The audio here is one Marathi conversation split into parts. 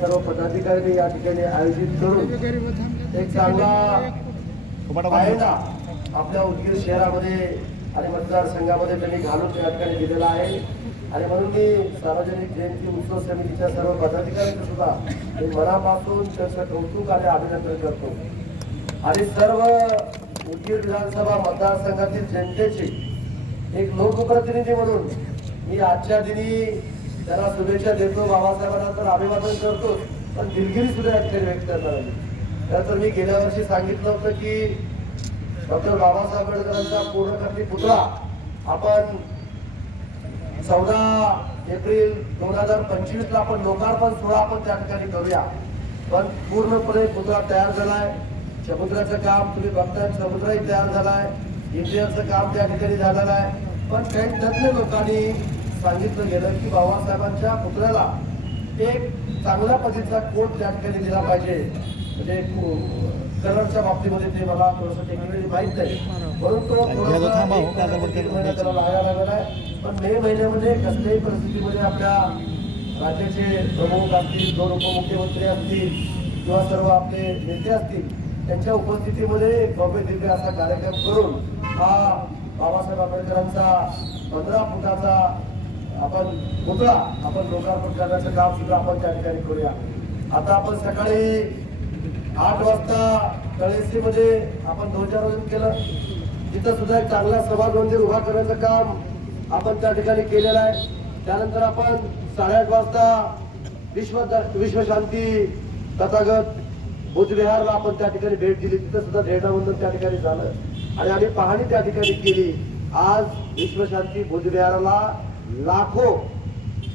सर्व पदाधिकाऱ्यांनी या ठिकाणी आयोजित करून एक चांगला पायंडा आपल्या उदगीर शहरामध्ये आणि मतदारसंघामध्ये त्यांनी घालून त्या ठिकाणी दिलेला आहे. आणि म्हणून मी सार्वजनिक जयंती उत्सव समितीच्या सर्व पदाधिकाऱ्यांचं सुद्धा मी मनापासून त्यांचं कौतुक आणि अभिनंदन करतो. आणि सर्व उदगीर विधानसभा मतदारसंघातील जनतेचे एक लोकप्रतिनिधी म्हणून मी आजच्या दिनी त्यांना शुभेच्छा देतो. बाबासाहेबांना तर अभिवादन करतो. पण दिलगिरी सुद्धा या व्यक्त करणार आहे. खरं तर मी गेल्या वर्षी सांगितलं होतं की डॉक्टर बाबासाहेब आंबेडकरांचा पूर्णकर्ती पुतळा आपण चौदा एप्रिल दोन हजार पंचवीस ला आपण लोकार्पण सोहळा आपण त्या ठिकाणी करूया. पण पूर्णपणे पुतळा तयार झालाय. समुद्राचं काम तुम्ही बघताय समुद्रही तयार झालाय. इंजिनियरचं काम त्या ठिकाणी झालेलं आहे. पण काही तज्ञ लोकांनी सांगितलं गेलं की बाबासाहेबांच्या पुतळ्याला एक चांगल्या पद्धतीचा कोट त्या ठिकाणी दिला पाहिजे. म्हणजे कलरच्या बाबतीमध्ये ते मला थोडंसं टेक्निकली माहीत नाही. म्हणून तो थोडासा त्याला लागायला लागलेला आहे पण मे महिन्यामध्ये कसल्याही परिस्थितीमध्ये आपल्या राज्याचे प्रमुख असतील दोन उपमुख्यमंत्री असतील किंवा सर्व आपले नेते असतील त्यांच्या उपस्थितीमध्ये भव्य दिव्य असा कार्यक्रम करून हा बाबासाहेब आंबेडकरांचा पंधरा फुटाचा आपण पुतळा आपण लोकार्पण करण्याचं काम सुद्धा आपण त्या ठिकाणी करूया. आता आपण सकाळी आठ वाजता तळेसीमध्ये आपण ध्वजारोहण केलं. तिथं सुद्धा एक चांगला समाज मंदिर उभा करण्याचं काम आपण त्या ठिकाणी केलेलं आहे. त्यानंतर आपण साडेआठ वाजता विश्व विश्वशांती तथागत बुद्धविहारला आपण त्या ठिकाणी भेट दिली. तिथं सुद्धा झेंडावंदन त्या ठिकाणी झालं. आणि आम्ही पाहणी त्या ठिकाणी केली. आज विश्वशांती बुद्धविहाराला लाखो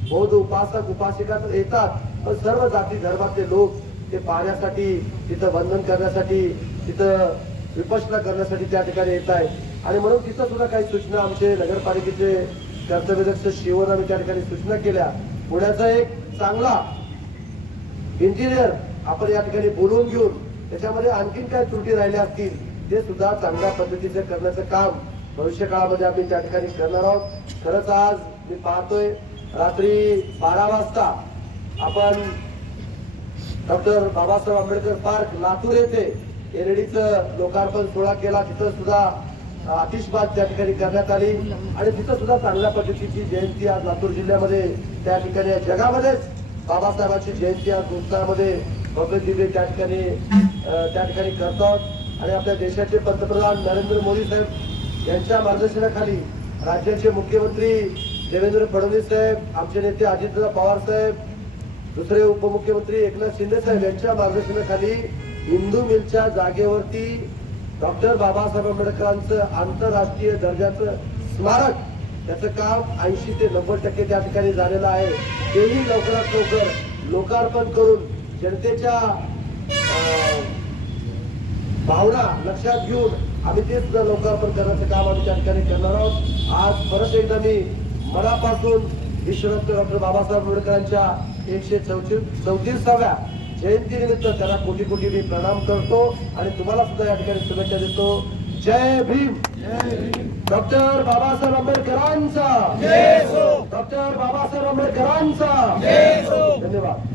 बौद्ध उपासक उपासिका तर येतात. पण सर्व जाती धर्मातले लोक ते पाहण्यासाठी तिथं वंदन करण्यासाठी तिथं विपसना करण्यासाठी त्या ठिकाणी येत आहेत. आणि म्हणून तिथं सुद्धा काही सूचना आमचे नगरपालिकेचे कर्तव्यदक्ष शिवण आम्ही त्या ठिकाणी सूचना केल्या. पुण्याचा एक चांगला इंजिनियर आपण या ठिकाणी बोलवून घेऊन त्याच्यामध्ये आणखीन काय त्रुटी राहिल्या असतील ते सुद्धा चांगल्या पद्धतीचं करण्याचं काम भविष्य काळामध्ये आम्ही त्या ठिकाणी करणार आहोत. खरंच आज मी पाहतोय रात्री बारा वाजता आपण डॉक्टर बाबासाहेब आंबेडकर पार्क लातूर येथे एलईडीचं लोकार्पण सोहळा केला. तिथं सुद्धा आतिषबाज त्या ठिकाणी करण्यात आली. आणि तिथं सुद्धा चांगल्या पद्धतीची जयंती आज लातूर जिल्ह्यामध्ये त्या ठिकाणी जगामध्येच बाबासाहेबांची जयंती आज उत्साहामध्ये भव्य दिवे त्या ठिकाणी त्या ठिकाणी करतात आणि आपल्या देशाचे पंतप्रधान नरेंद्र मोदी साहेब यांच्या मार्गदर्शनाखाली राज्याचे मुख्यमंत्री देवेंद्र फडणवीस साहेब आमचे नेते अजितदादा पवार साहेब दुसरे उपमुख्यमंत्री एकनाथ शिंदे साहेब यांच्या मार्गदर्शनाखाली हिंदू मिलच्या जागेवरती डॉक्टर बाबासाहेब आंबेडकरांचं आंतरराष्ट्रीय दर्जाचं स्मारक त्याचं काम ऐंशी ते नव्वद टक्के त्या ठिकाणी झालेलं आहे. तेही लवकरात लवकर लोकार्पण करून जनतेच्या भावना लक्षात घेऊन आम्ही ते सुद्धा लोकार्पण करण्याचं काम आम्ही त्या ठिकाणी करणार आहोत. आज परत एकदा मी मनापासून विश्वरत्न डॉक्टर बाबासाहेब आंबेडकरांच्या एकशे चौतीस चौतीसाव्या जयंती निमित्त त्यांना कोटी कोटी मी प्रणाम करतो आणि तुम्हाला सुद्धा या ठिकाणी शुभेच्छा देतो. जय भीम. डॉक्टर बाबासाहेब आंबेडकरांचा. डॉक्टर बाबासाहेब आंबेडकरांचा. धन्यवाद.